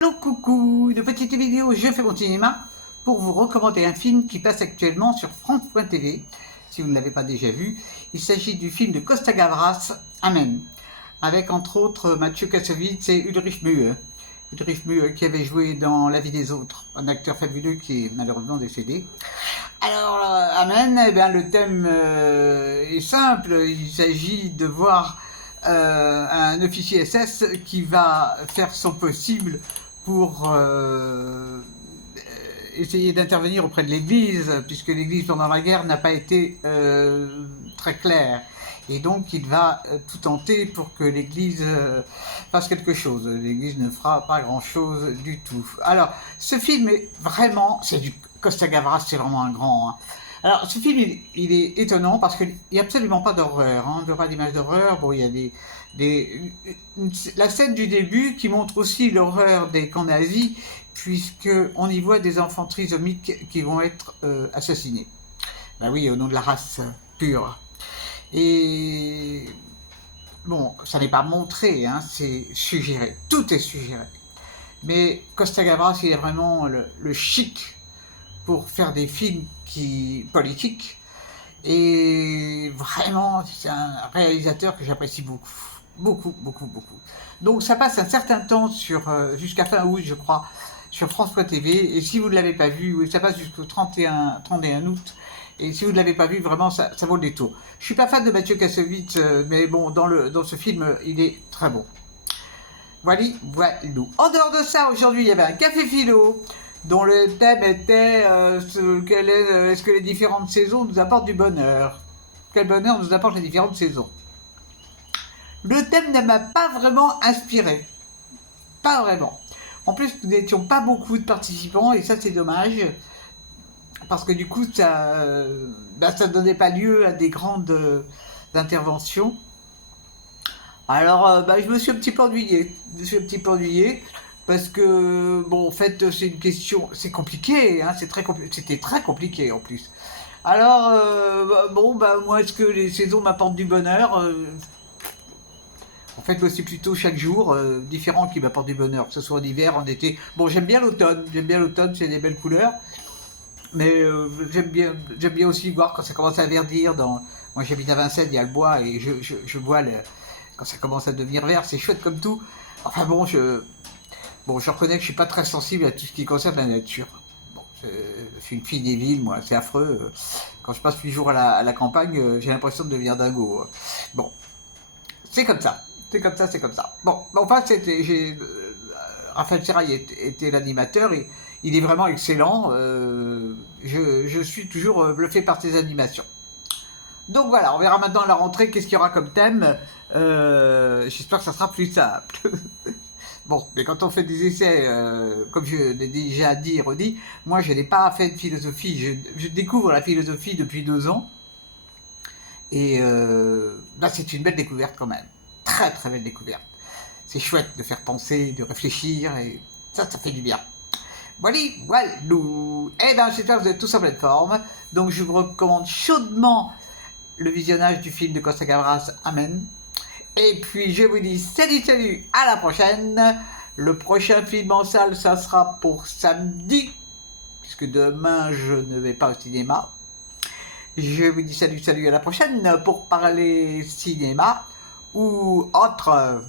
Hello coucou, une petite vidéo Je fais mon cinéma pour vous recommander un film qui passe actuellement sur France.tv, si vous ne l'avez pas déjà vu. Il s'agit du film de Costa Gavras, Amen, avec entre autres Mathieu Kassovitz et Ulrich Mühe. Ulrich Mühe qui avait joué dans La vie des autres, un acteur fabuleux qui est malheureusement décédé. Alors, Amen, eh bien, le thème est simple, il s'agit de voir un officier SS qui va faire son possible pour essayer d'intervenir auprès de l'Église, puisque l'Église pendant la guerre n'a pas été très claire. Et donc il va tout tenter pour que l'Église fasse quelque chose. L'Église ne fera pas grand-chose du tout. Alors, ce film est vraiment... C'est du Costa Gavras, c'est vraiment un grand... Hein. Alors, ce film, il est étonnant parce qu'il n'y a absolument pas d'horreur. Hein. On ne voit pas d'images d'horreur. Bon, il y a la scène du début qui montre aussi l'horreur des camps nazis, puisqu'on y voit des enfants trisomiques qui vont être assassinés. Ben oui, au nom de la race pure. Et bon, ça n'est pas montré, hein, c'est suggéré. Tout est suggéré. Mais Costa Gavras, il a vraiment le chic pour faire des films politiques. Et vraiment, c'est un réalisateur que j'apprécie beaucoup. Beaucoup, beaucoup, beaucoup. Donc ça passe un certain temps jusqu'à fin août, je crois, sur France.tv. Et si vous ne l'avez pas vu, ça passe jusqu'au 31 août. Et si vous ne l'avez pas vu, vraiment, ça vaut le détour. Je suis pas fan de Mathieu Kassovitz, mais bon, dans ce film, il est très bon. Voilà. En dehors de ça, aujourd'hui, il y avait un café philo dont le thème était est-ce que les différentes saisons nous apportent du bonheur? Quel bonheur nous apportent les différentes saisons? Le thème ne m'a pas vraiment inspiré. Pas vraiment. En plus, nous n'étions pas beaucoup de participants, et ça, c'est dommage. Parce que du coup, ça ne donnait pas lieu à des grandes interventions. Alors, je me suis un petit peu ennuyé. Parce que, bon, en fait, c'est une question... C'est compliqué, hein, c'était très compliqué en plus. Alors, moi, est-ce que les saisons m'apportent du bonheur? En fait, moi, c'est plutôt chaque jour différent qui m'apporte du bonheur, que ce soit en hiver, en été. Bon, j'aime bien l'automne, c'est des belles couleurs. Mais j'aime bien aussi voir quand ça commence à verdir. Moi, j'habite à Vincennes, il y a le bois, et je vois quand ça commence à devenir vert, c'est chouette comme tout. Enfin bon, je reconnais que je suis pas très sensible à tout ce qui concerne la nature. Bon, je suis une fille des villes, moi, c'est affreux. Quand je passe 8 jours à la campagne, j'ai l'impression de devenir dingo. Bon, c'est comme ça. C'est comme ça. Bon, enfin, Raphaël Serrail était l'animateur et il est vraiment excellent. Je suis toujours bluffé par ses animations. Donc voilà, on verra maintenant à la rentrée qu'est-ce qu'il y aura comme thème. J'espère que ça sera plus simple. Bon, mais quand on fait des essais, comme je l'ai déjà dit et redit, moi je n'ai pas fait de philosophie. Je découvre la philosophie depuis 2 ans. Et c'est une belle découverte quand même. Très très belle découverte. C'est chouette de faire penser, de réfléchir, et ça fait du bien. Voilà. Eh bien, j'espère que vous êtes tous en pleine forme. Donc je vous recommande chaudement le visionnage du film de Costa Gavras, Amen. Et puis je vous dis salut, à la prochaine. Le prochain film en salle, ça sera pour samedi, puisque demain je ne vais pas au cinéma. Je vous dis salut, à la prochaine pour parler cinéma ou autre.